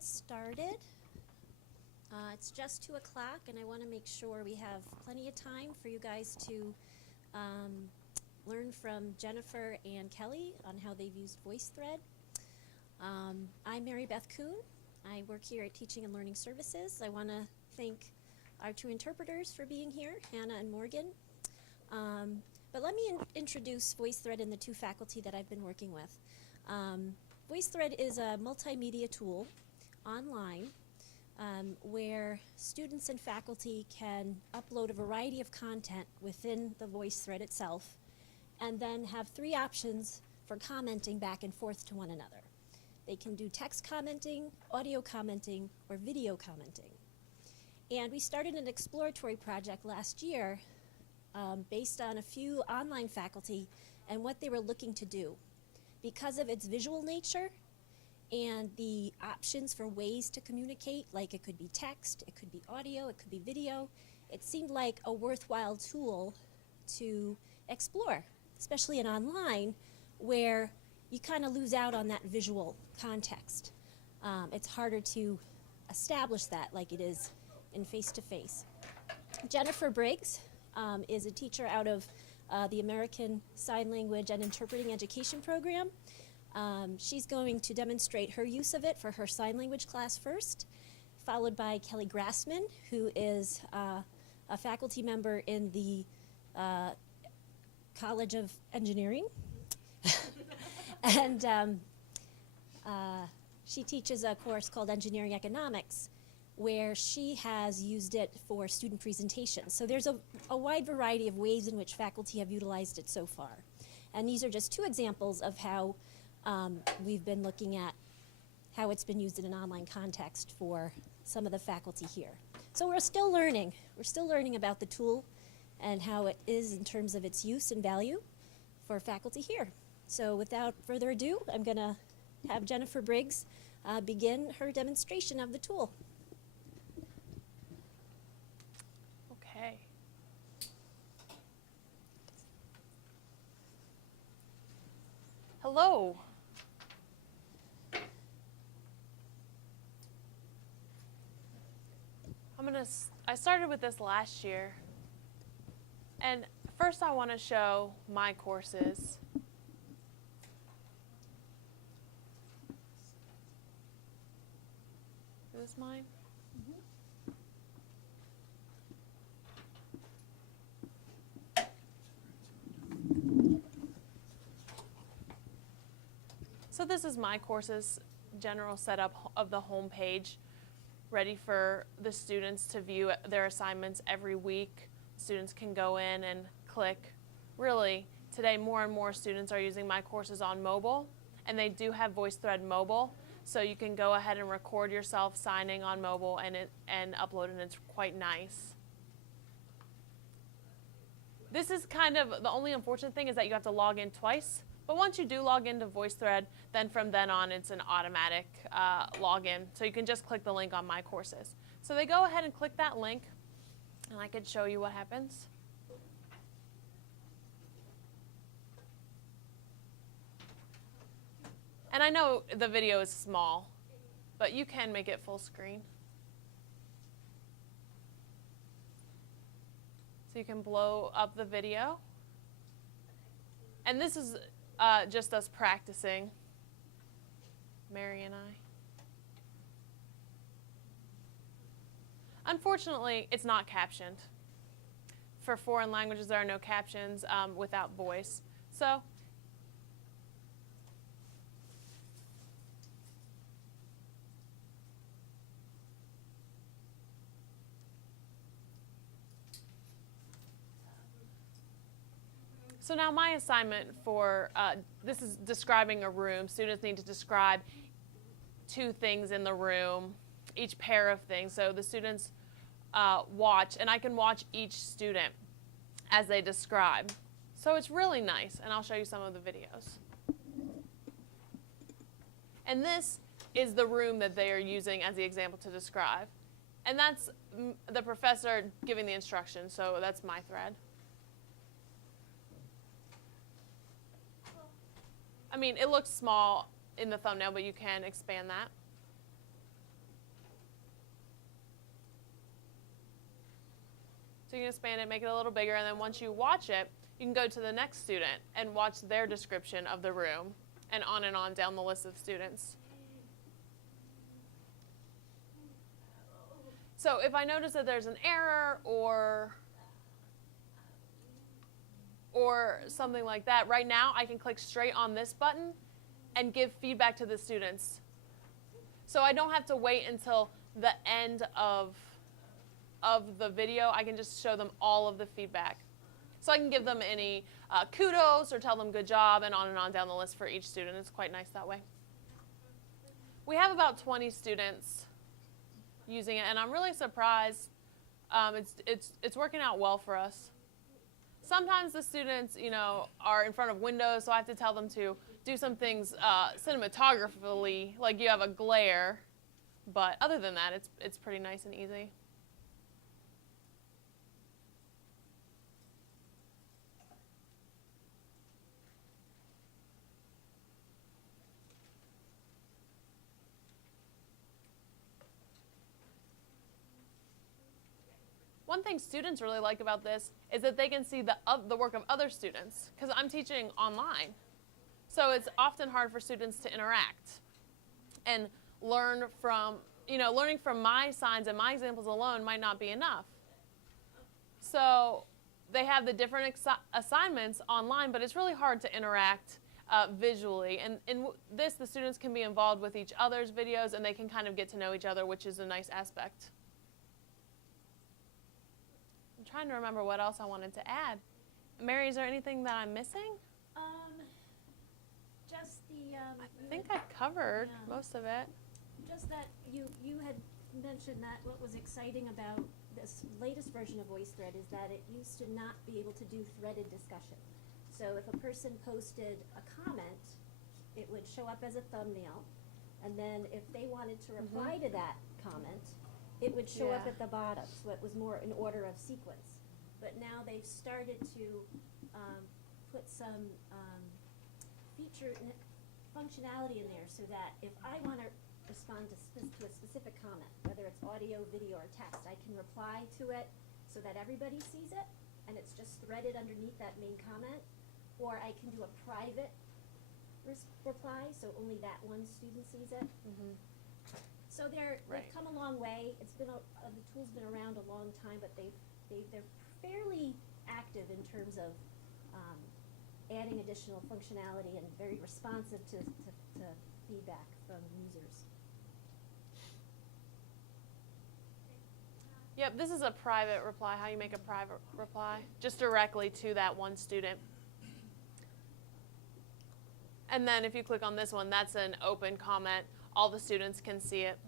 get started. It's just 2 o'clock, and I want to make sure we have plenty of time for you guys to learn from Jennifer and Kelly on how they've used VoiceThread. I'm Mary Beth Kuhn. I work here at Teaching and Learning Services. I want to thank our 2 interpreters for being here, Hannah and Morgan. But let me introduce VoiceThread and the 2 faculty that I've been working with. VoiceThread is a multimedia tool online where students and faculty can upload a variety of content within the VoiceThread itself and then have 3 options for commenting back and forth to one another. They can do text commenting, audio commenting, or video commenting. And we started an exploratory project last year based on a few online faculty and what they were looking to do. Because of its visual nature and the options for ways to communicate, like it could be text, it could be audio, it could be video, it seemed like a worthwhile tool to explore, especially in online where you kind of lose out on that visual context. It's harder to establish that like it is in face-to-face. Jennifer Briggs is a teacher out of the American Sign Language and Interpreting Education program. She's going to demonstrate her use of it for her sign language class first, followed by Kellie Grassman, who is a faculty member in the College of Engineering. And she teaches a course called Engineering Economics, where she has used it for student presentations. So there's a wide variety of ways in which faculty have utilized it so far. And these are just 2 examples of how we've been looking at how it's been used in an online context for some of the faculty here. So we're still learning. We're still learning about the tool and how it is in terms of its use and value for faculty here. So without further ado, I'm going to have Jennifer Briggs begin her demonstration of the tool. Okay. Hello. I started with this last year. And first I want to show my courses. Is this mine? So this is my courses general setup of the home page, ready for the students to view their assignments every week. Students can go in and click. Really, today more and more students are using my courses on mobile, and they do have VoiceThread mobile, so you can go ahead and record yourself signing on mobile and upload it, and it's quite nice. This is kind of the only unfortunate thing is that you have to log in twice. But once you do log into VoiceThread, then from then on it's an automatic login. So you can just click the link on my courses. So they go ahead and click that link, and I could show you what happens. And I know the video is small, but you can make it full screen. So you can blow up the video. And this is just us practicing, Mary and I. Unfortunately, it's not captioned. For foreign languages, there are no captions without voice. So now my assignment for, this is describing a room. Students need to describe 2 things in the room, each pair of things. So the students watch, and I can watch each student as they describe. So it's really nice, and I'll show you some of the videos. And this is the room that they are using as the example to describe. And that's the professor giving the instructions, so that's my thread. I mean, it looks small in the thumbnail, but you can expand that. you can expand it, make it a little bigger, and then once you watch it, you can go to the next student and watch their description of the room, and on down the list of students. So if I notice that there's an error or something like that, right now I can click straight on this button and give feedback to the students. So I don't have to wait until the end of the video. I can just show them all of the feedback. So I can give them any kudos or tell them good job, and on down the list for each student. It's quite nice that way. We have about 20 students using it, and I'm really surprised. It's working out well for us. Sometimes the students, are in front of windows, so I have to tell them to do some things cinematographically, like you have a glare. But other than that, it's pretty nice and easy. One thing students really like about this is that they can see the work of other students, because I'm teaching online. So it's often hard for students to interact and learn from, learning from my signs and my examples alone might not be enough. So they have the different assignments online, but it's really hard to interact visually. And in this, the students can be involved with each other's videos, and they can kind of get to know each other, which is a nice aspect. I'm trying to remember what else I wanted to add. Mary, is there anything that I'm missing? Just the. I think I covered most of it. Just that you had mentioned that what was exciting about this latest version of VoiceThread is that it used to not be able to do threaded discussion. So if a person posted a comment, it would show up as a thumbnail, and then if they wanted to reply to that comment, it would show up at the bottom, so it was more in order of sequence. But now they've started to put some feature functionality in there, so that if I want to respond to a specific comment, whether it's audio, video, or text, I can reply to it so that everybody sees it, and it's just threaded underneath that main comment. Or I can do a private reply, so only that one student sees it. So they've come a long way. It's been the tool's been around a long time, but they're fairly active in terms of adding additional functionality and very responsive to feedback from users. Yep, this is a private reply, how you make a private reply, just directly to that one student. And then if you click on this one, that's an open comment. All the students can see it.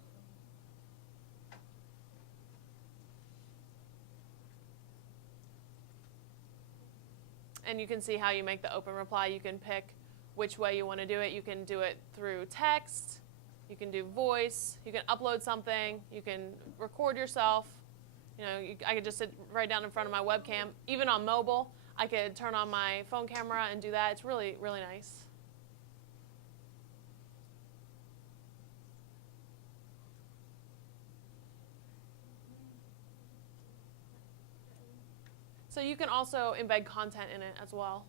And you can see how you make the open reply. You can pick which way you want to do it. You can do it through text. You can do voice. You can upload something. You can record yourself. I could just sit right down in front of my webcam. Even on mobile, I could turn on my phone camera and do that. It's really, really nice. So you can also embed content in it as well.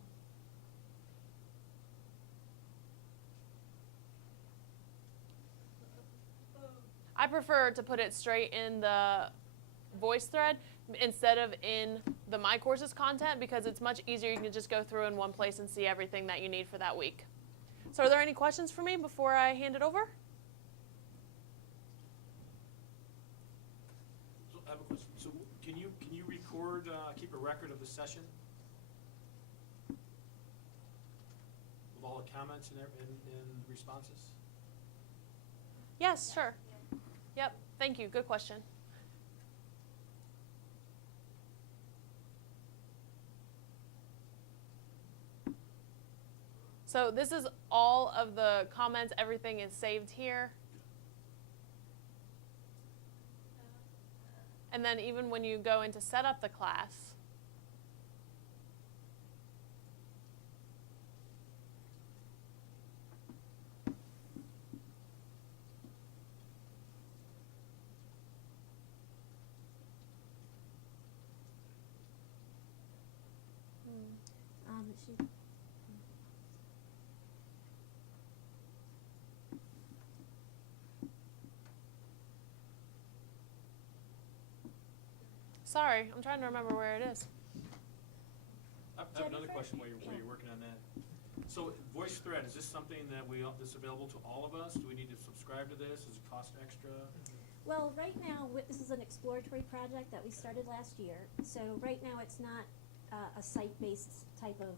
I prefer to put it straight in the VoiceThread instead of in the My Courses content, because it's much easier. You can just go through in one place and see everything that you need for that week. So are there any questions for me before I hand it over? So I have a question. So can you record, keep a record of the session with all the comments and responses? Yes, sure. Yep, thank you. Good question. So this is all of the comments. Everything is saved here. And then even when you go in to set up the class, she. Sorry, I'm trying to remember where it is. I have another question while you're working on that. So VoiceThread, is this something that's available to all of us? Do we need to subscribe to this? Does it cost extra? Well, right now, this is an exploratory project that we started last year. So right now, it's not a site-based type of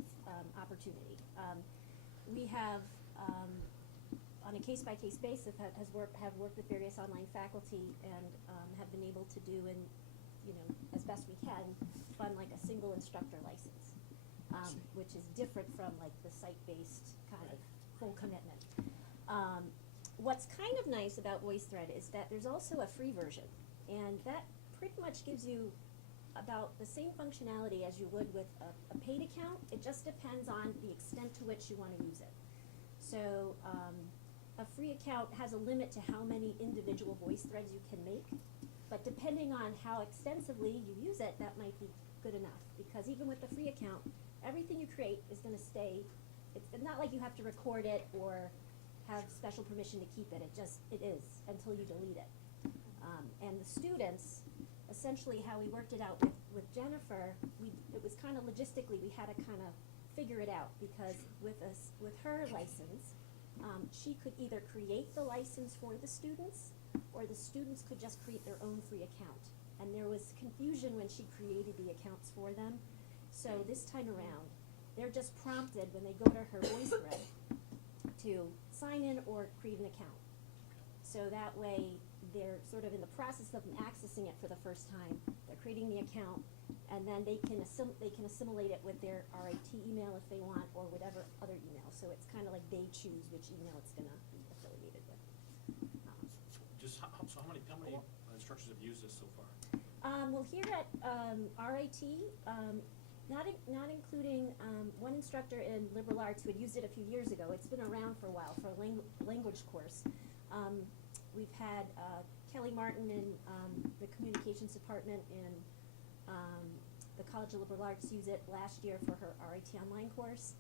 opportunity. We have, on a case-by-case basis, have worked with various online faculty and have been able to do, and as best we can, fund like a single instructor license, which is different from like the site-based kind of full commitment. What's kind of nice about VoiceThread is that there's also a free version, and that pretty much gives you about the same functionality as you would with a paid account. It just depends on the extent to which you want to use it. So a free account has a limit to how many individual VoiceThreads you can make, but depending on how extensively you use it, that might be good enough, because even with the free account, everything you create is going to stay. It's not like you have to record it or have special permission to keep it. It is until you delete it. And the students, essentially how we worked it out with Jennifer, it was kind of logistically, we had to kind of figure it out, because with her license, she could either create the license for the students, or the students could just create their own free account. And there was confusion when she created the accounts for them. So this time around, they're just prompted when they go to her VoiceThread to sign in or create an account. So that way, they're sort of in the process of accessing it for the first time. They're creating the account, and then they can assimilate it with their RIT email if they want, or whatever other email. So it's kind of like they choose which email it's going to be affiliated with. So how many instructors have used this so far? Well, here at RIT, not including one instructor in liberal arts who had used it a few years ago. It's been around for a while for a language course. We've had Kellie Martin in the communications department in the College of Liberal Arts use it last year for her RIT online course.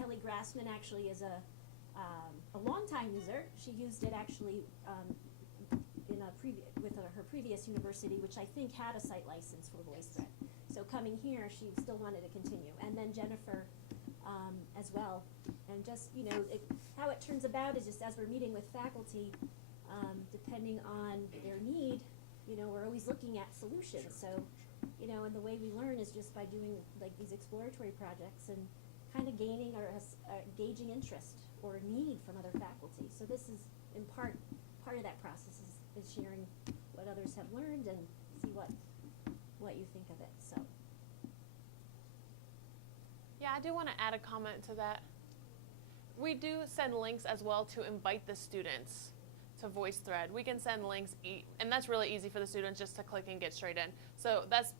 Kellie Grassman actually is a longtime user. She used it actually in with her previous university, which I think had a site license for VoiceThread. So coming here, she still wanted to continue. And then Jennifer as well. And just, how it turns about is just as we're meeting with faculty, depending on their need, we're always looking at solutions. So, and the way we learn is just by doing like these exploratory projects and kind of gaining or gauging interest or need from other faculty. So this is in part of that process is sharing what others have learned and see what you think of it. So. Yeah, I do want to add a comment to that. We do send links as well to invite the students to VoiceThread. We can send links, and that's really easy for the students just to click and get straight in. So that's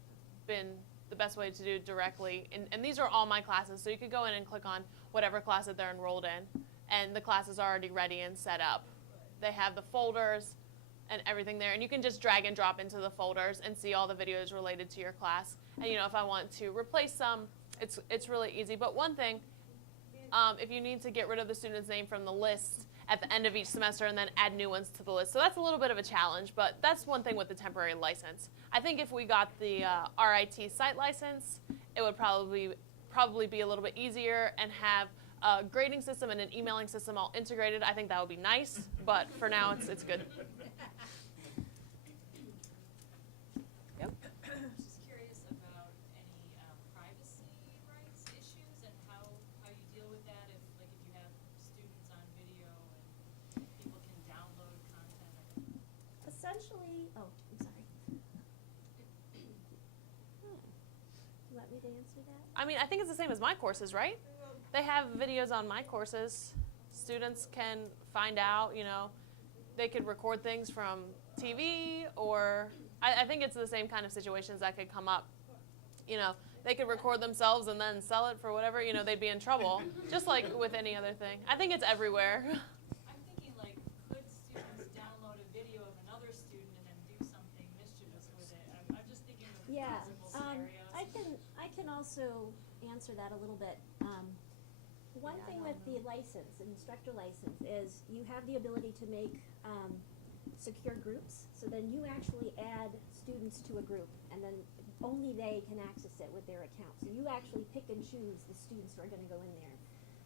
been the best way to do it directly. And these are all my classes, so you could go in and click on whatever class that they're enrolled in, and the class is already ready and set up. They have the folders and everything there, and you can just drag and drop into the folders and see all the videos related to your class. And if I want to replace some, it's really easy. But one thing, if you need to get rid of the student's name from the list at the end of each semester and then add new ones to the list. So that's a little bit of a challenge, but that's one thing with the temporary license. I think if we got the RIT site license, it would probably be a little bit easier and have a grading system and an emailing system all integrated. I think that would be nice, but for now it's good. Yep. Just curious about any privacy rights issues and how you deal with that if you have students on video and people can download content. Essentially, I'm sorry. You want me to answer that? I mean, I think it's the same as my courses, right? They have videos on my courses. Students can find out, they could record things from TV, or I think it's the same kind of situations that could come up. They could record themselves and then sell it for whatever, they'd be in trouble, just like with any other thing. I think it's everywhere. I'm thinking could students download a video of another student and then do something mischievous with it? I'm just thinking of possible scenarios. I can also answer that a little bit. One thing with the license, instructor license, is you have the ability to make secure groups. So then you actually add students to a group, and then only they can access it with their account. So you actually pick and choose the students who are going to go in there.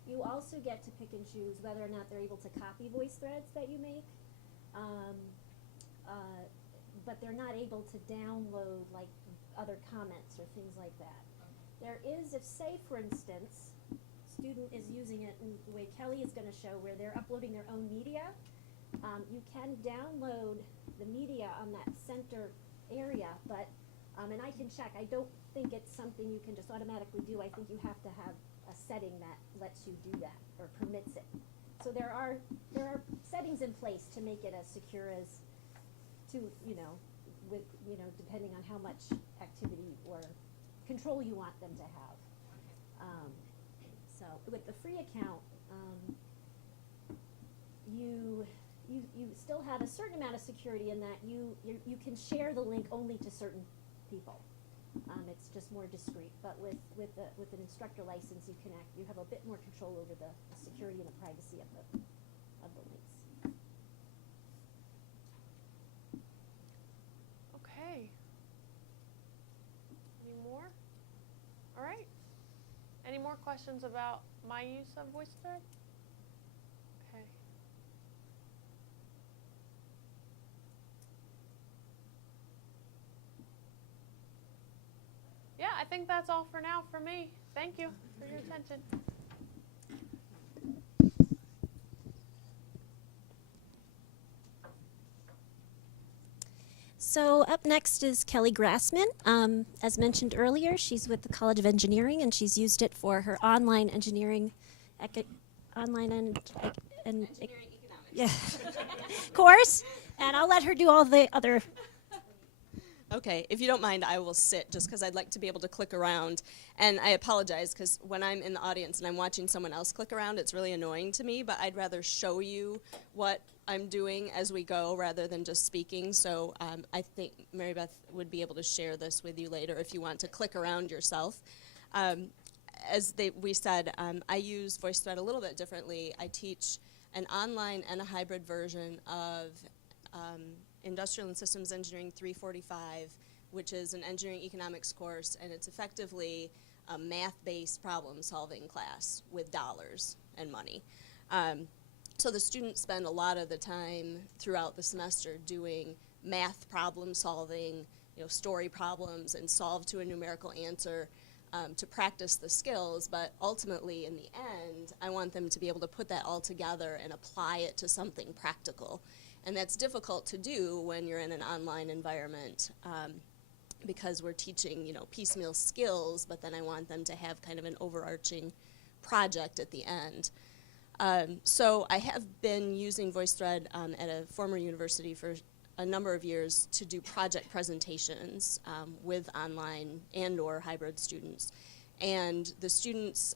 You also get to pick and choose whether or not they're able to copy VoiceThreads that you make, but they're not able to download like other comments or things like that. There is, if say for instance, student is using it in the way Kellie is going to show, where they're uploading their own media, you can download the media on that center area, but, and I can check, I don't think it's something you can just automatically do. I think you have to have a setting that lets you do that or permits it. So there are settings in place to make it as secure as to, with, depending on how much activity or control you want them to have. So with the free account, you still have a certain amount of security in that you can share the link only to certain people. It's just more discreet. But with an instructor license, you have a bit more control over the security and the privacy of the links. Okay. Any more? All right. Any more questions about my use of VoiceThread? Okay. Yeah, I think that's all for now for me. Thank you for your attention. So up next is Kellie Grassman. As mentioned earlier, she's with the College of Engineering, and she's used it for her online engineering, engineering economics. Yeah, course. And I'll let her do all the other. Okay, if you don't mind, I will sit just because I'd like to be able to click around. And I apologize because when I'm in the audience and I'm watching someone else click around, it's really annoying to me, but I'd rather show you what I'm doing as we go rather than just speaking. So I think Mary Beth would be able to share this with you later if you want to click around yourself. As we said, I use VoiceThread a little bit differently. I teach an online and a hybrid version of Industrial and Systems Engineering 345, which is an engineering economics course, and it's effectively a math-based problem-solving class with dollars and money. So the students spend a lot of the time throughout the semester doing math problem-solving, story problems, and solve to a numerical answer to practice the skills, but ultimately, in the end, I want them to be able to put that all together and apply it to something practical. And that's difficult to do when you're in an online environment because we're teaching, piecemeal skills, but then I want them to have kind of an overarching project at the end. So I have been using VoiceThread at a former university for a number of years to do project presentations with online and or hybrid students. And the students,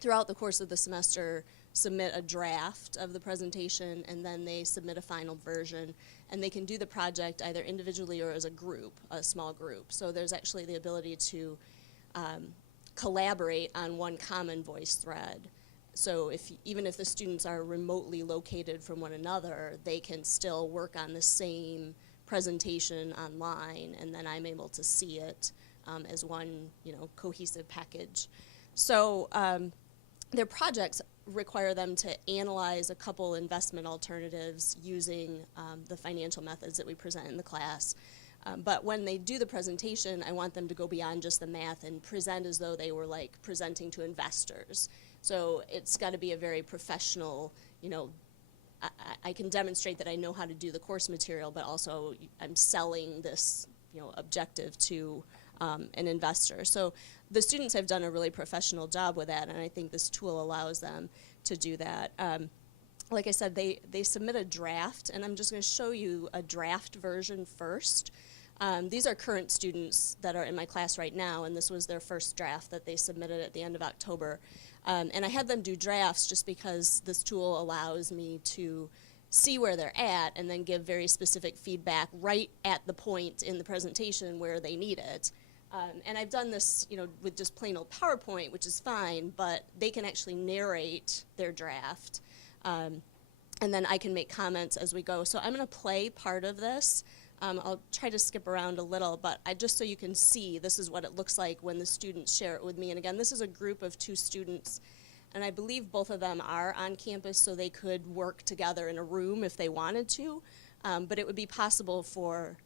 throughout the course of the semester, submit a draft of the presentation, and then they submit a final version, and they can do the project either individually or as a group, a small group. So there's actually the ability to collaborate on one common voice thread. So even if the students are remotely located from one another, they can still work on the same presentation online, and then I'm able to see it as one cohesive package. So their projects require them to analyze a couple investment alternatives using the financial methods that we present in the class. But when they do the presentation, I want them to go beyond just the math and present as though they were like presenting to investors. So it's got to be a very professional, I can demonstrate that I know how to do the course material, but also I'm selling this, objective to an investor. So the students have done a really professional job with that, and I think this tool allows them to do that. Like I said, they submit a draft, and I'm just going to show you a draft version first. These are current students that are in my class right now, and this was their first draft that they submitted at the end of October. And I had them do drafts just because this tool allows me to see where they're at and then give very specific feedback right at the point in the presentation where they need it. And I've done this, with just plain old PowerPoint, which is fine, but they can actually narrate their draft. And then I can make comments as we go. So I'm going to play part of this. I'll try to skip around a little, but just so you can see, this is what it looks like when the students share it with me. And again, this is a group of 2 students, and I believe both of them are on campus, so they could work together in a room if they wanted to. But it would be possible for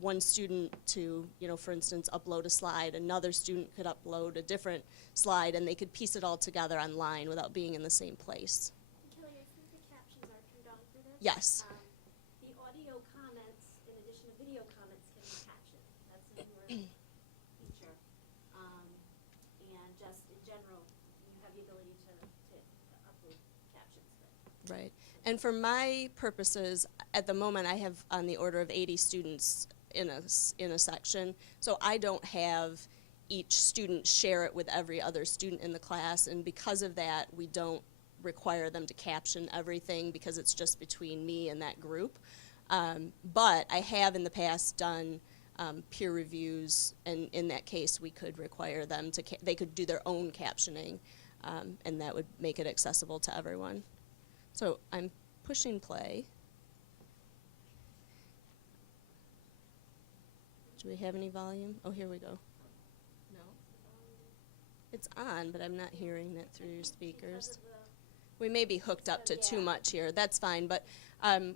one student to, for instance, upload a slide. Another student could upload a different slide, and they could piece it all together online without being in the same place. Kelly, I think the captions are turned on for this. Yes. The audio comments, in addition to video comments, can be captioned. That's a newer feature. And just in general, you have the ability to upload captions. Right. And for my purposes, at the moment, I have on the order of 80 students in a section. So I don't have each student share it with every other student in the class. And because of that, we don't require them to caption everything because it's just between me and that group. But I have in the past done peer reviews, and in that case, we could require them to, they could do their own captioning, and that would make it accessible to everyone. So I'm pushing play. Do we have any volume? Oh, here we go. No? It's on, but I'm not hearing it through your speakers. We may be hooked up to too much here. That's fine, but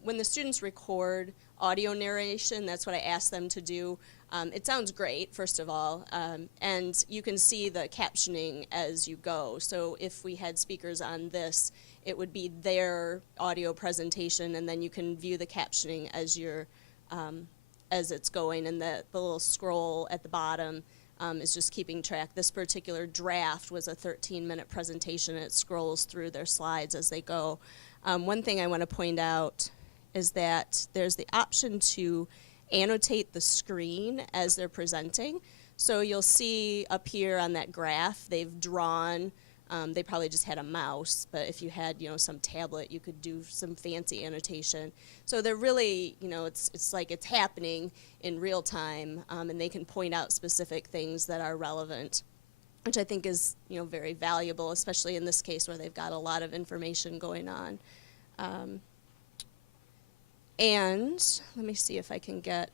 when the students record audio narration, that's what I ask them to do. It sounds great, first of all, and you can see the captioning as you go. So if we had speakers on this, it would be their audio presentation, and then you can view the captioning as you're as it's going, and the little scroll at the bottom is just keeping track. This particular draft was a 13-minute presentation. It scrolls through their slides as they go. One thing I want to point out is that there's the option to annotate the screen as they're presenting. So you'll see up here on that graph, they've drawn, they probably just had a mouse, but if you had, some tablet, you could do some fancy annotation. So they're really, it's like it's happening in real time, and they can point out specific things that are relevant, which I think is, very valuable, especially in this case where they've got a lot of information going on. And let me see if I can get,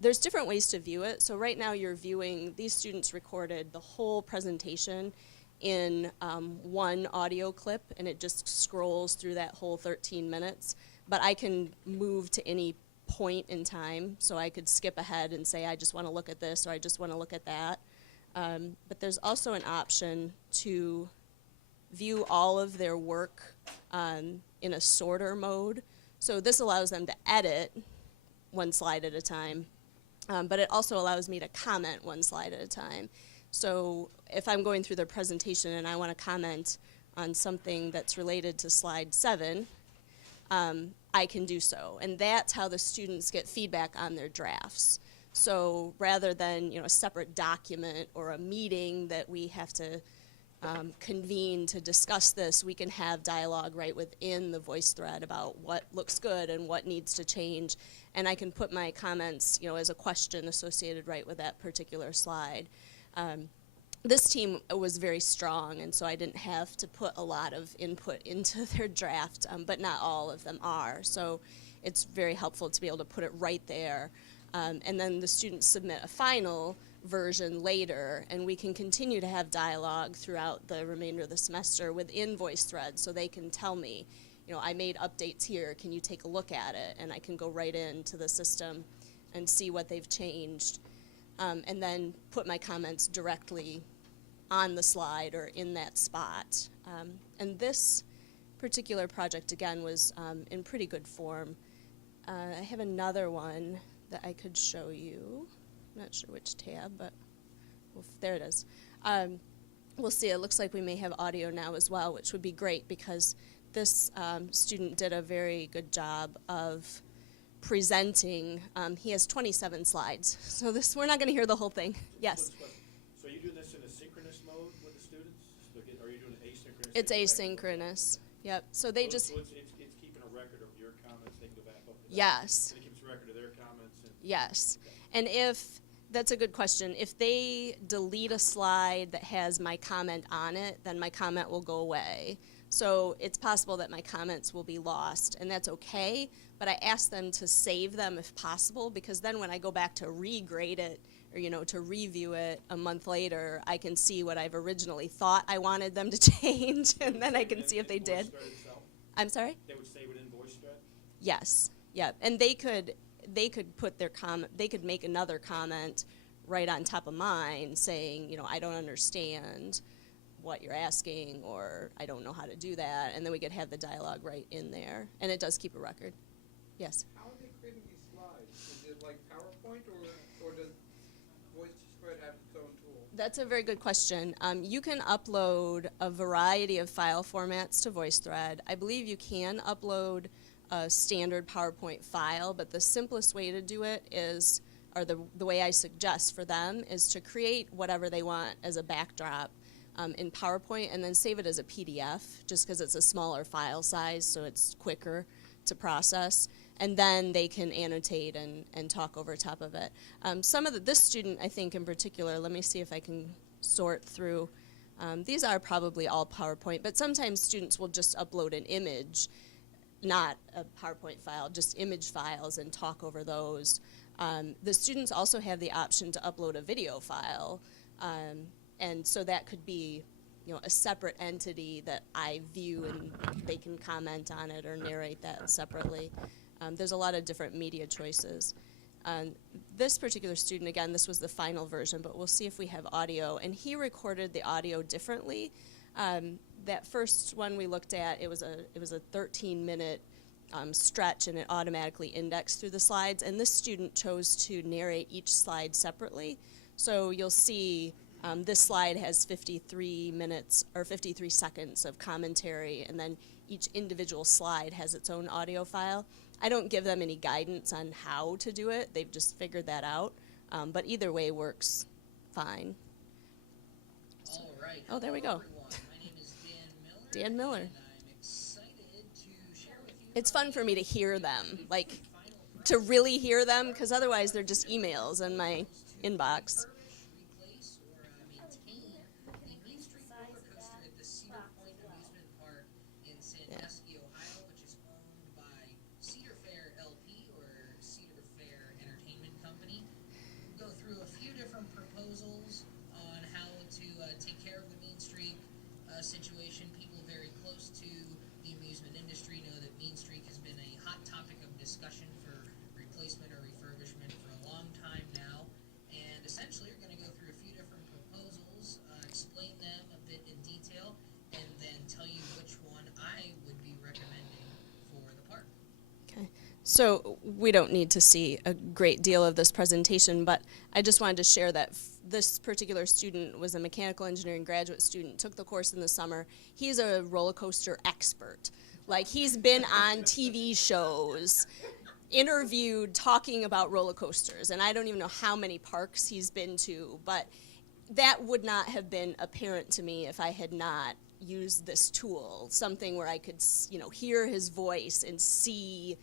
there's different ways to view it. So right now you're viewing, these students recorded the whole presentation in one audio clip, and it just scrolls through that whole 13 minutes. But I can move to any point in time, so I could skip ahead and say, I just want to look at this, or I just want to look at that. But there's also an option to view all of their work in a sorter mode. So this allows them to edit one slide at a time, but it also allows me to comment one slide at a time. So if I'm going through their presentation and I want to comment on something that's related to slide 7, I can do so. And that's how the students get feedback on their drafts. So rather than a separate document or a meeting that we have to convene to discuss this, we can have dialogue right within the VoiceThread about what looks good and what needs to change. And I can put my comments as a question associated right with that particular slide. This team was very strong, and so I didn't have to put a lot of input into their draft, but not all of them are. So it's very helpful to be able to put it right there. And then the students submit a final version later, and we can continue to have dialogue throughout the remainder of the semester within VoiceThread, so they can tell me, I made updates here, can you take a look at it? And I can go right into the system and see what they've changed. And then put my comments directly on the slide or in that spot. And this particular project, again, was in pretty good form. I have another one that I could show you. I'm not sure which tab, but there it is. We'll see. It looks like we may have audio now as well, which would be great because this student did a very good job of presenting. He has 27 slides, so we're not going to hear the whole thing. Yes? So are you doing this in a synchronous mode with the students? Or are you doing asynchronous? It's asynchronous. Yep. So they just... So it's keeping a record of your comments. They can go back up to that. Yes. And it keeps a record of their comments. And yes. And if That's a good question. If they delete a slide that has my comment on it, then my comment will go away. So it's possible that my comments will be lost, and that's okay, but I ask them to save them if possible, because then when I go back to regrade it, or to review it a month later, I can see what I've originally thought I wanted them to change, and then I can see if they did. VoiceThread itself? I'm sorry? They would save it in VoiceThread? Yes, yeah, and they could put their comment, they could make another comment right on top of mine saying, I don't understand what you're asking, or I don't know how to do that, and then we could have the dialogue right in there, and it does keep a record. Yes? How are they creating these slides? Is it like PowerPoint, or does VoiceThread have its own tool? That's a very good question. You can upload a variety of file formats to VoiceThread. I believe you can upload a standard PowerPoint file, but the simplest way to do it is, or the way I suggest for them, is to create whatever they want as a backdrop in PowerPoint and then save it as a PDF, just because it's a smaller file size, so it's quicker to process. And then they can annotate and talk over top of it. This student, I think in particular, let me see if I can sort through. These are probably all PowerPoint, but sometimes students will just upload an image, not a PowerPoint file, just image files, and talk over those. The students also have the option to upload a video file, and so that could be a separate entity that I view, and they can comment on it or narrate that separately. There's a lot of different media choices. This particular student, again, this was the final version, but we'll see if we have audio, and he recorded the audio differently. That first one we looked at, it was a 13-minute stretch, and it automatically indexed through the slides, and this student chose to narrate each slide separately. So you'll see this slide has 53 minutes or 53 seconds of commentary, and then each individual slide has its own audio file. I don't give them any guidance on how to do it. They've just figured that out. But either way works fine. All right. Oh, there we go. Everyone. My name is Dan Miller. Dan Miller. And I'm excited to share with you. It's fun for me to hear them, like to really hear them, because otherwise they're just emails in my inbox. Replace or maintain the Main Street roller coaster at the Cedar Point Amusement Park in Sandusky, Ohio, which is owned by Cedar Fair LP or Cedar Fair Entertainment Company. We'll go through a few different proposals on how to take care of the Main Street situation. People very close to the amusement industry know that Main Street has been a hot topic of discussion for replacement or refurbishment for a long time now. And essentially, we're going to go through a few different proposals, explain them a bit in detail, and then tell you which one I would be recommending for the park. Okay. So we don't need to see a great deal of this presentation, but I just wanted to share that this particular student was a mechanical engineering graduate student, took the course in the summer. He's a roller coaster expert. Like, he's been on TV shows, interviewed, talking about roller coasters, and I don't even know how many parks he's been to, but that would not have been apparent to me if I had not used this tool, something where I could, hear his voice and see,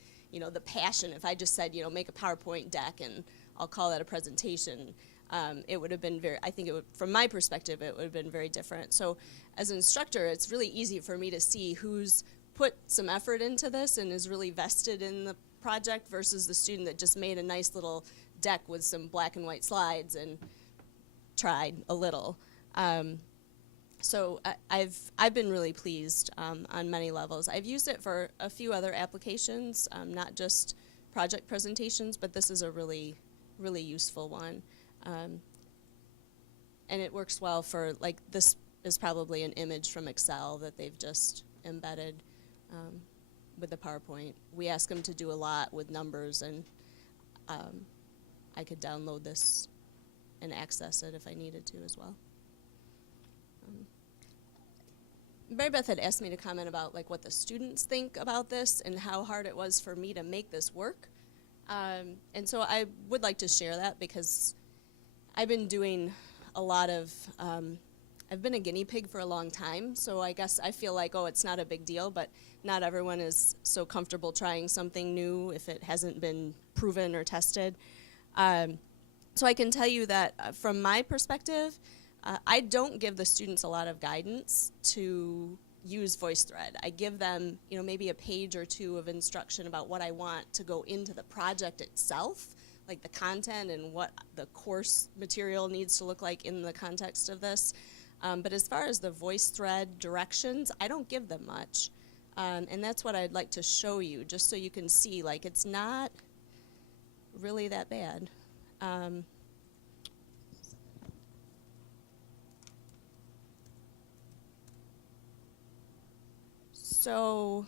the passion. If I just said, make a PowerPoint deck and I'll call that a presentation, it would have been from my perspective, it would have been very different. So as an instructor, it's really easy for me to see who's put some effort into this and is really vested in the project versus the student that just made a nice little deck with some black and white slides and tried a little. So I've been really pleased on many levels. I've used it for a few other applications, not just project presentations, but this is a really, really useful one. And it works well for, this is probably an image from Excel that they've just embedded with the PowerPoint. We ask them to do a lot with numbers, and I could download this and access it if I needed to as well. Mary Beth had asked me to comment about what the students think about this and how hard it was for me to make this work. And so I would like to share that because I've been doing a lot of, I've been a guinea pig for a long time, so I guess I feel like, it's not a big deal, but not everyone is so comfortable trying something new if it hasn't been proven or tested. So I can tell you that from my perspective, I don't give the students a lot of guidance to use VoiceThread. I give them, maybe a page or two of instruction about what I want to go into the project itself, like the content and what the course material needs to look like in the context of this. But as far as the VoiceThread directions, I don't give them much. And that's what I'd like to show you, just so you can see, like, it's not really that bad. So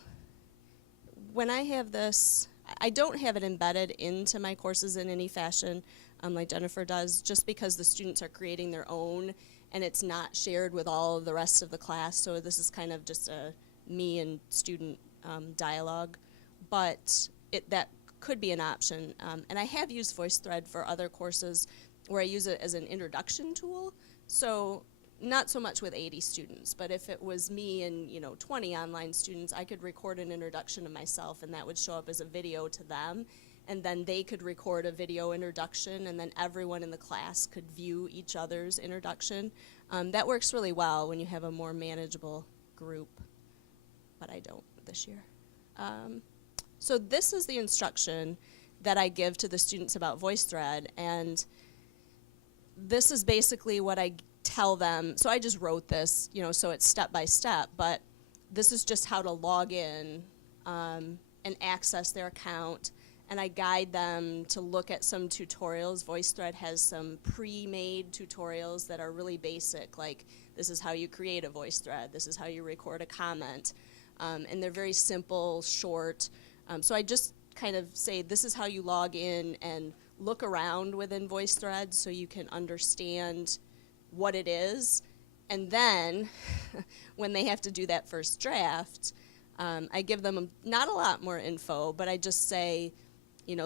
when I have this, I don't have it embedded into my courses in any fashion, like Jennifer does, just because the students are creating their own and it's not shared with all of the rest of the class. So this is kind of just a me and student dialogue, but that could be an option. And I have used VoiceThread for other courses where I use it as an introduction tool. So not so much with 80 students, but if it was me and 20 online students, I could record an introduction of myself, and that would show up as a video to them, and then they could record a video introduction, and then everyone in the class could view each other's introduction. That works really well when you have a more manageable group, but I don't this year. So this is the instruction that I give to the students about VoiceThread, and this is basically what I tell them. So I just wrote this, so it's step by step, but this is just how to log in and access their account, and I guide them to look at some tutorials. VoiceThread has some pre-made tutorials that are really basic, like this is how you create a VoiceThread, this is how you record a comment, and they're very simple, short. So I just kind of say this is how you log in and look around within VoiceThread so you can understand what it is, and then when they have to do that first draft, I give them not a lot more info, but I just say,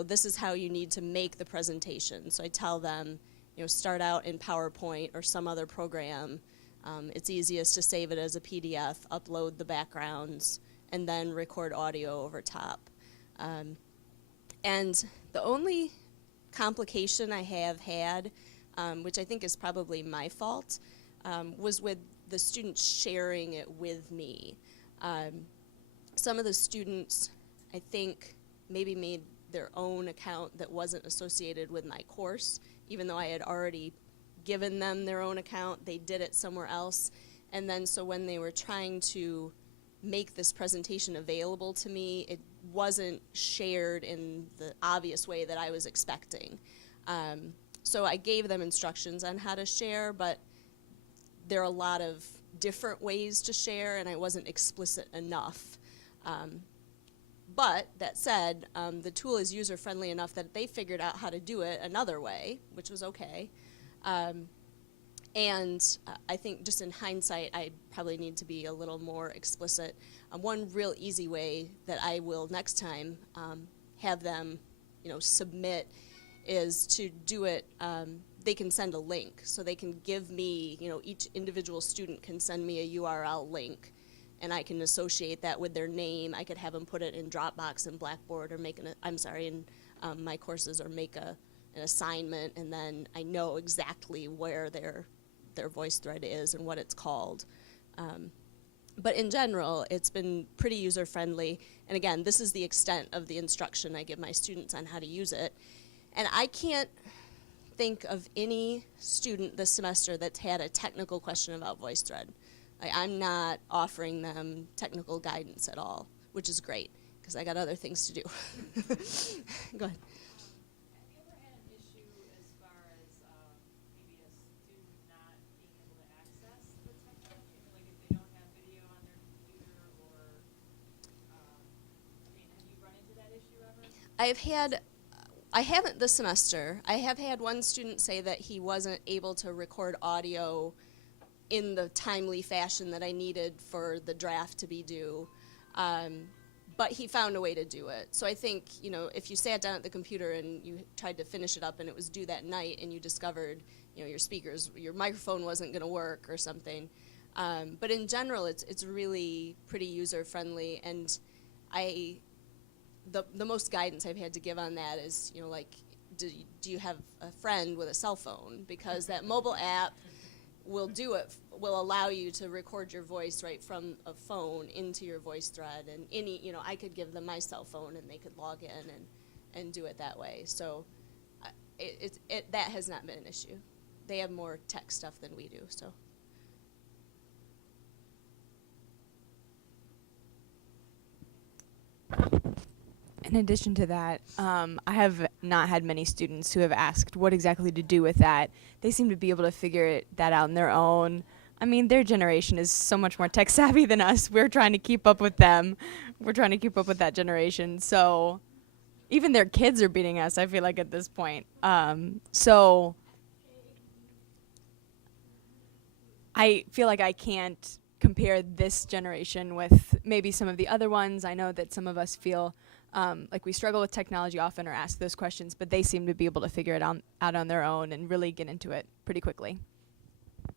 this is how you need to make the presentation. So I tell them, start out in PowerPoint or some other program. It's easiest to save it as a PDF, upload the backgrounds, and then record audio over top. And the only complication I have had, which I think is probably my fault, was with the students sharing it with me. Some of the students, I think, maybe made their own account that wasn't associated with my course, even though I had already given them their own account. They did it somewhere else. And then so when they were trying to make this presentation available to me, it wasn't shared in the obvious way that I was expecting. So I gave them instructions on how to share, but there are a lot of different ways to share, and I wasn't explicit enough. But that said, the tool is user-friendly enough that they figured out how to do it another way, which was okay. And I think just in hindsight, I probably need to be a little more explicit. One real easy way that I will next time have them, submit is to do it. They can send a link, so they can give me, each individual student can send me a URL link, and I can associate that with their name. I could have them put it in Dropbox and Blackboard, or make in my courses, or make an assignment, and then I know exactly where their VoiceThread is and what it's called. But in general, it's been pretty user-friendly. And again, this is the extent of the instruction I give my students on how to use it. And I can't think of any student this semester that's had a technical question about VoiceThread. I'm not offering them technical guidance at all, which is great, because I got other things to do. Go ahead. Have you ever had an issue as far as maybe a student not being able to access the technology? Like if they don't have video on their computer, or have you run into that issue ever? I haven't this semester. I have had one student say that he wasn't able to record audio in the timely fashion that I needed for the draft to be due. But he found a way to do it. So I think, if you sat down at the computer and you tried to finish it up and it was due that night and you discovered, your microphone wasn't going to work or something. But in general, it's really pretty user-friendly, and the most guidance I've had to give on that is, do you have a friend with a cell phone? Because that mobile app will will allow you to record your voice right from a phone into your VoiceThread, and I could give them my cell phone and they could log in and do it that way. So that has not been an issue. They have more tech stuff than we do, so. In addition to that, I have not had many students who have asked what exactly to do with that. They seem to be able to figure that out on their own. I mean, their generation is so much more tech savvy than us. We're trying to keep up with them. We're trying to keep up with that generation. So even their kids are beating us, I feel like, at this point. So I feel like I can't compare this generation with maybe some of the other ones. I know that some of us feel like we struggle with technology often or ask those questions, but they seem to be able to figure it out on their own and really get into it pretty quickly.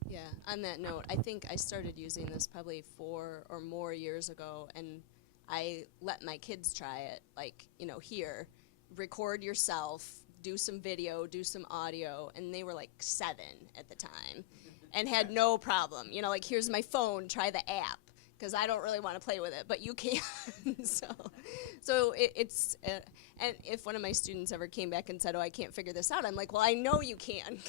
Yeah, on that note, I think I started using this probably 4 or more years ago, and I let my kids try it, like, here, record yourself, do some video, do some audio, and they were like 7 at the time and had no problem. Like, here's my phone, try the app, because I don't really want to play with it, but you can. So it's, and if one of my students ever came back and said, oh, I can't figure this out, I'm like, well, I know you can.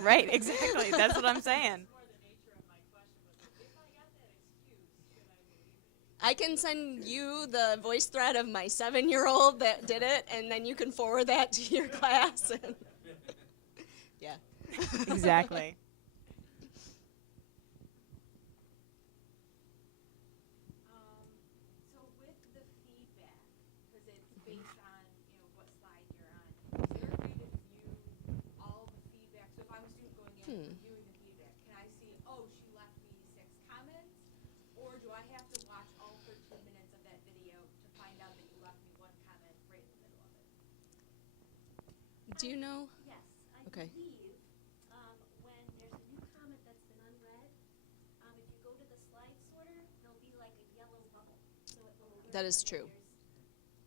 Right, exactly. That's what I'm saying. More the nature of my question was, if I got that excuse, should I believe it? I can send you the voice thread of my 7-year-old that did it, and then you can forward that to your class. And yeah. Exactly. So with the feedback, because it's based on, what slide you're on, is there a way to view all the feedback? So if I'm a student going in and viewing the feedback, can I see, oh, she left me 6 comments? Or do I have to watch all 13 minutes of that video to find out that you left me 1 comment right in the middle of it? Do you know? Yes, I Okay. believe when there's a new comment that's been unread, if you go to the slide sorter, there'll be like a yellow bubble. So it will alert That is them true.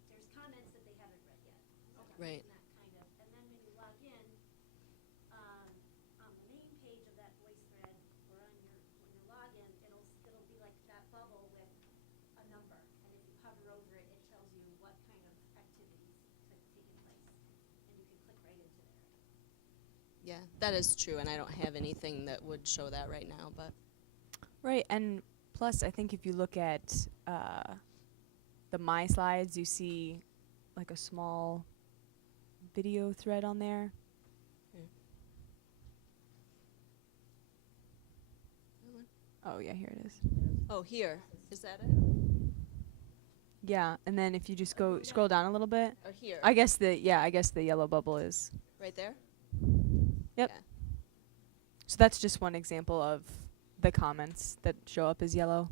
There's comments that they haven't read yet. Right. And that kind of, and then when you log in, on the main page of that voice thread or on your login, it'll be like that bubble with a number. And if you hover over it, it tells you what kind of activities have taken place. And you can click right into there. Yeah, that is true, and I don't have anything that would show that right now, but Right, and plus, I think if you look at the My Slides, you see like a small video thread on there. Oh, yeah, here it is. oh, here. Is that it? Yeah, and then if you just go scroll down a little bit, Or here? I guess the yellow bubble is. Right there? Yep. Yeah. So that's just one example of the comments that show up as yellow.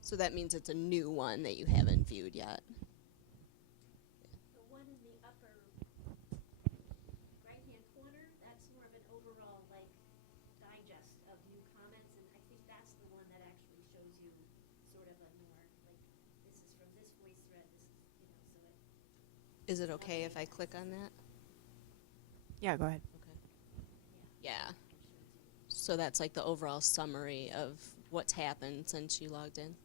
So that means it's a new one that you haven't viewed yet. The one in the upper right-hand corner, that's more of an overall, like, digest of new comments, and I think that's the one that actually shows you sort of a more, like, this is from this voice thread, this is, so it. Is it okay if I click on that? Yeah, go ahead. Okay. Yeah. So that's like the overall summary of what's happened since you logged in.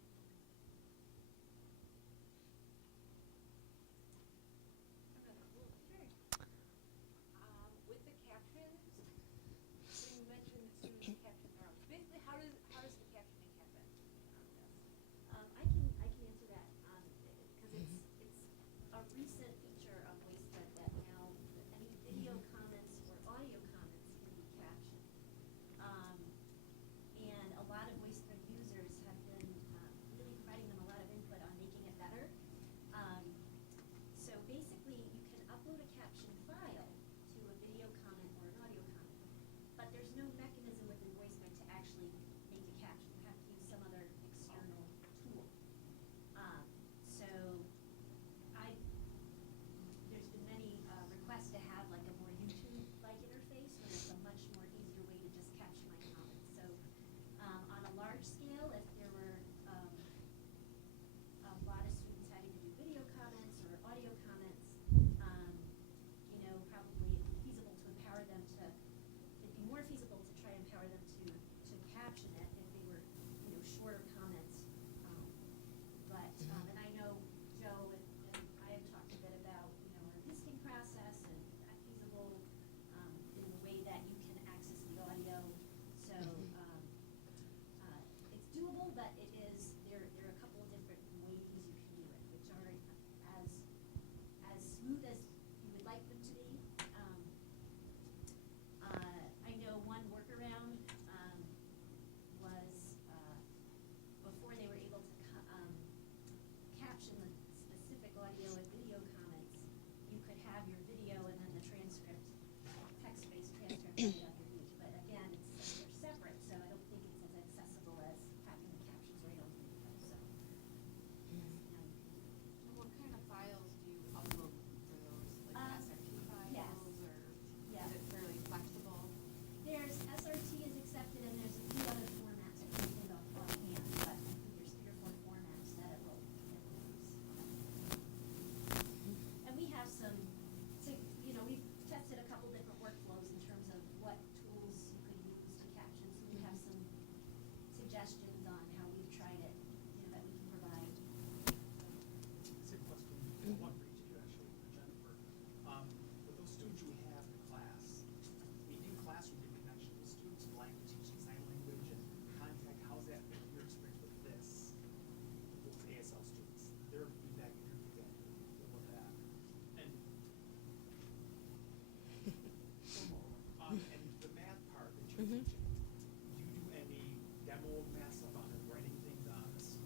With the captions, so you mentioned that students caption their own. Basically, how does the captioning happen on this? I can answer that, because it's a recent feature of VoiceThread that now any video comments or audio comments can be captioned. And a lot of VoiceThread users have been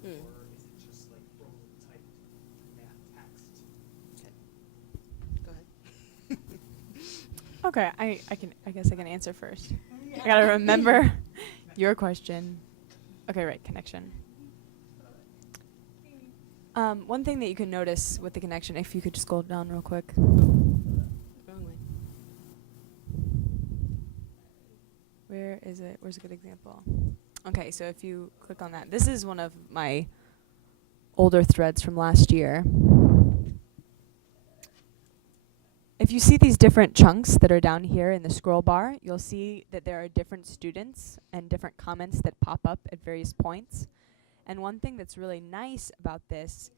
or is it just like prototyped math text? Okay. Go ahead. Okay, I guess I can answer first. I gotta remember your question. Okay, right, connection. One thing that you can notice with the connection, if you could just scroll down real quick. Wrong way. Where is it? Where's a good example? Okay, so if you click on that, this is one of my older threads from last year. If you see these different chunks that are down here in the scroll bar, you'll see that there are different students and different comments that pop up at various points. And one thing that's really nice about this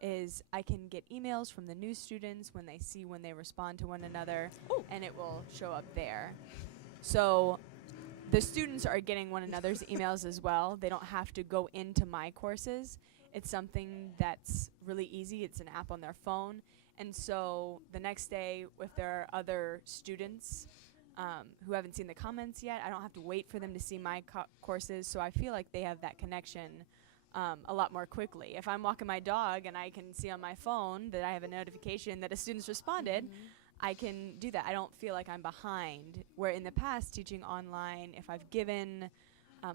is I can get emails from the new students when they respond to one another, and it will show up there. So the students are getting one another's emails as well. They don't have to go into my courses. It's something that's really easy. It's an app on their phone. And so the next day, if there are other students who haven't seen the comments yet, I don't have to wait for them to see my courses. So I feel like they have that connection a lot more quickly. If I'm walking my dog and I can see on my phone that I have a notification that a student's responded, I can do that. I don't feel like I'm behind. Where in the past, teaching online, if I've given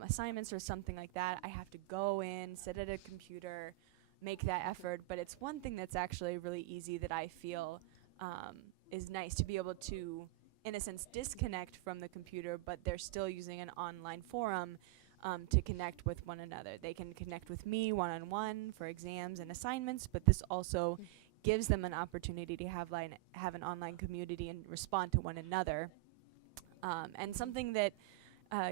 assignments or something like that, I have to go in, sit at a computer, make that effort. But it's one thing that's actually really easy that I feel is nice to be able to, in a sense, disconnect from the computer, but they're still using an online forum to connect with one another. They can connect with me one-on-one for exams and assignments, but this also gives them an opportunity to have an online community and respond to one another. And something that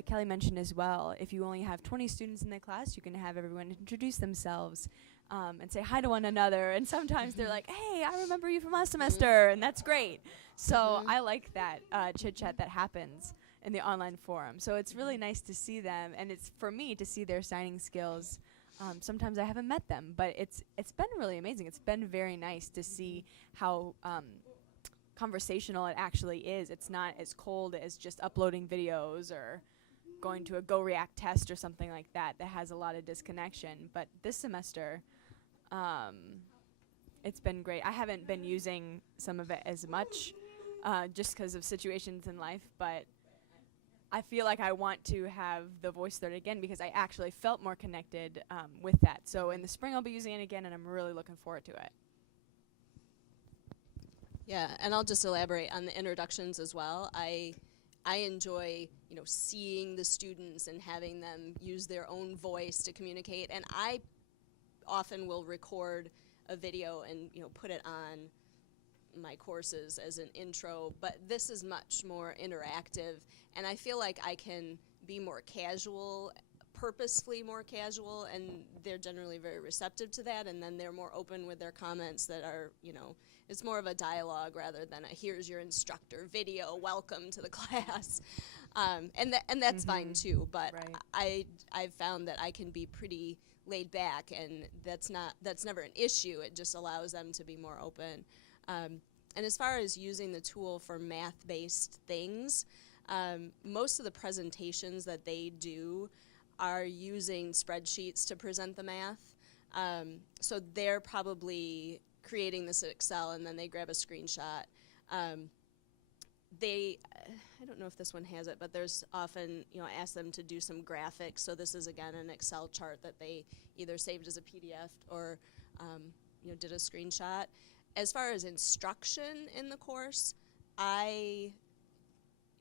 Kelly mentioned as well, if you only have 20 students in the class, you can have everyone introduce themselves and say hi to one another. And sometimes they're like, hey, I remember you from last semester, and that's great. So I like that chit-chat that happens in the online forum. So it's really nice to see them, and it's for me to see their signing skills. Sometimes I haven't met them, but it's been really amazing. It's been very nice to see how conversational it actually is. It's not as cold as just uploading videos or going to a Go React test or something like that that has a lot of disconnection. But this semester, it's been great. I haven't been using some of it as much just because of situations in life, but I feel like I want to have the VoiceThread again because I actually felt more connected with that. So in the spring I'll be using it again, and I'm really looking forward to it. Yeah, and I'll just elaborate on the introductions as well. I enjoy, seeing the students and having them use their own voice to communicate. And I often will record a video and, put it on my courses as an intro. But this is much more interactive, and I feel like I can be more casual, purposefully more casual, and they're generally very receptive to that. And then they're more open with their comments that are, it's more of a dialogue rather than a here's your instructor video, welcome to the class. And that's fine too, but Right. I've found that I can be pretty laid back, and that's never an issue. It just allows them to be more open. And as far as using the tool for math-based things, most of the presentations that they do are using spreadsheets to present the math. So they're probably creating this in Excel, and then they grab a screenshot. I don't know if this one has it, but there's often, I ask them to do some graphics. So this is, again, an Excel chart that they either saved as a PDF or, did a screenshot. As far as instruction in the course, I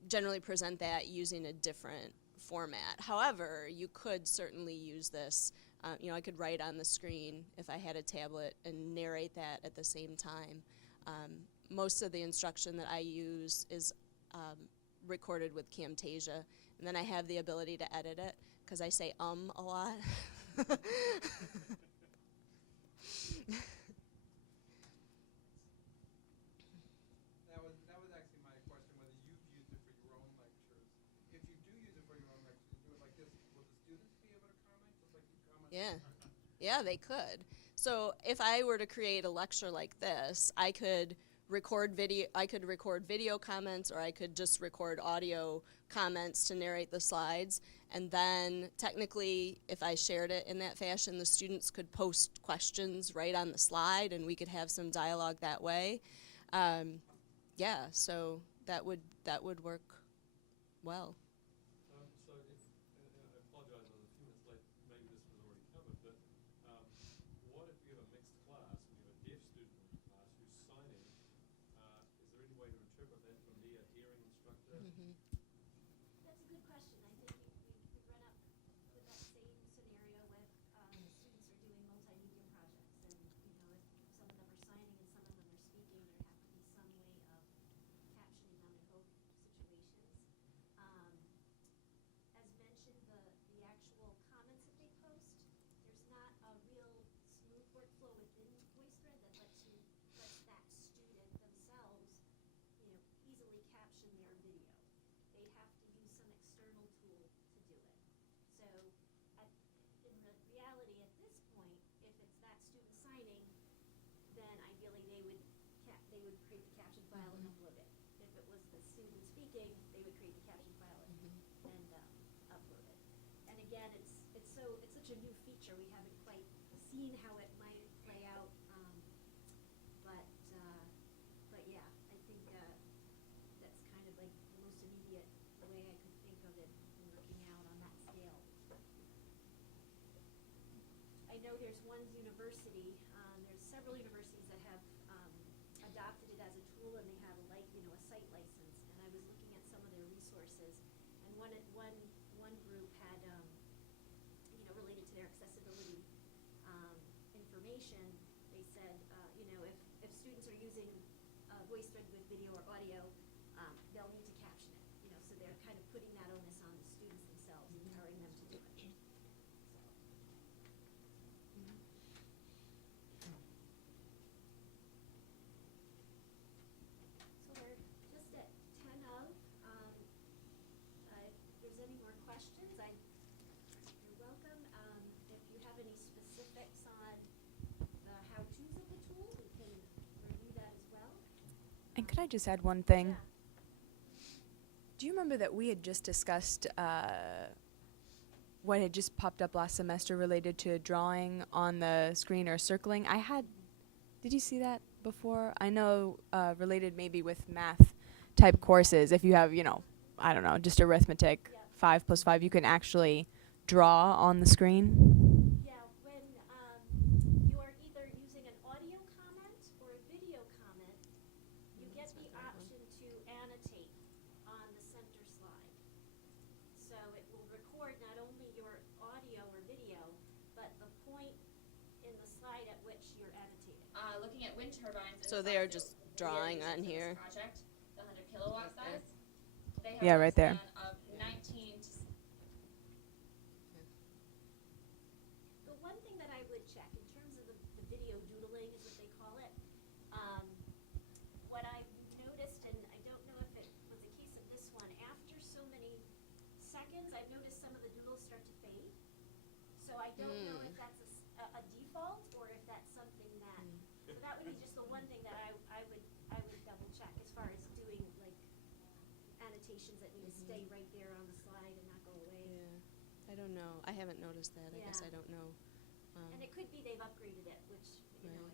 generally present that using a different format. However, you could certainly use this. I could write on the screen if I had a tablet and narrate that at the same time. Most of the instruction that I use is recorded with Camtasia, and then I have the ability to edit it because I say a lot. That was actually my question, whether you've used it for your own lectures. If you do use it for your own lectures, do it like this, will the students be able to comment, just like you comment? Yeah, they could. So if I were to create a lecture like this, I could record video comments, or I could just record audio comments to narrate the slides, And then technically, if I shared it in that fashion, the students could post questions right on the slide and we could have some dialogue that way. Yeah, so that would work well. So if, and I apologize, I was a few minutes late, maybe this was already covered, but what if you have a mixed class and you have a deaf student in the class who's signing? Is there any way to interpret that from me, a hearing instructor? That's a good question. I think we run up with that same scenario with students are doing multimedia projects, and if some of them are signing and some of them are speaking, there have to be some way of captioning them in both situations. As mentioned, the actual comments that they post, there's not a real smooth workflow within VoiceThread that lets that student themselves, easily caption their video. They have to use some external tool to do it. So in reality, at this point, if it's that student signing, then ideally they would create the caption file and upload it. If it was the student speaking, they would create the caption file and upload it. And again, it's such a new feature. We haven't quite seen how it might play out. But yeah, I think that's kind of like the most immediate way I could think of it working out on that scale. I know there's one university, there's several universities that have adopted it as a tool, and they have a site license. And I was looking at some of their resources, and one group had related to their accessibility information. They said if students are using VoiceThread with video or audio, they'll need to caption it. So they're kind of putting that onus on the students themselves, empowering them to do it. So we're just at 10 of. If there's any more questions, you're welcome. If you have any specifics on the how-tos of the tool, we can review that as well. And could I just add one thing? Yeah. Do you remember that we had just discussed what had just popped up last semester related to drawing on the screen or circling? Did you see that before? I know related maybe with math type courses, if you have, I don't know, just arithmetic, 5 + 5, you can actually draw on the screen. Yeah, when you are either using an audio comment or a video comment, you get the option to annotate on the center slide. So it will record not only your audio or video, but the point in the slide at which you're annotating. Looking at wind turbines. So they are just drawing on here. Project, the 100 kilowatt size. They have Yeah, a right there. lifespan of 19 to The one thing that I would check in terms of the video doodling is what they call it. What I've noticed, and I don't know if it was the case of this one, after so many seconds, I've noticed some of the doodles start to fade. So I don't know if that's a default or if that's something that. So that would be just the one thing that I would double check as far as doing like annotations that need to stay right there on the slide and not go away. Yeah, I don't know. I haven't noticed that. I guess Yeah. I don't know. And it could be they've upgraded it, which Right. we'll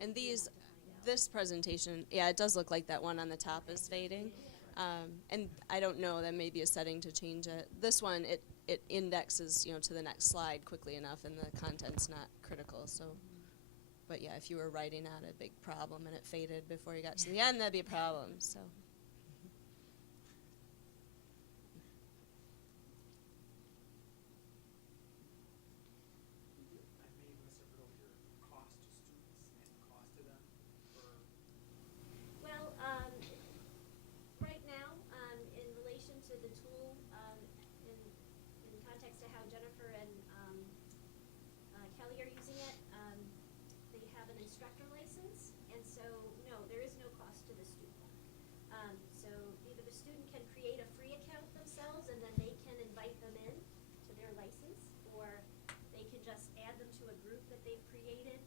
And have to find out. this presentation, yeah, it does look like that one on the top is fading. And I don't know, that may be a setting to change it. This one, it indexes, to the next slide quickly enough, and the content's not critical, so. But yeah, if you were writing out a big problem and it faded before you got to the end, that'd be a problem, so. I may have missed it earlier, cost to students and cost to them for. Well, right now, in relation to the tool, in context to how Jennifer and Kellie are using it, they have an instructor license, and so no, there is no cost to the student. So either the student can create a free account themselves, and then they can invite them in to their license, or they can just add them to a group that they've created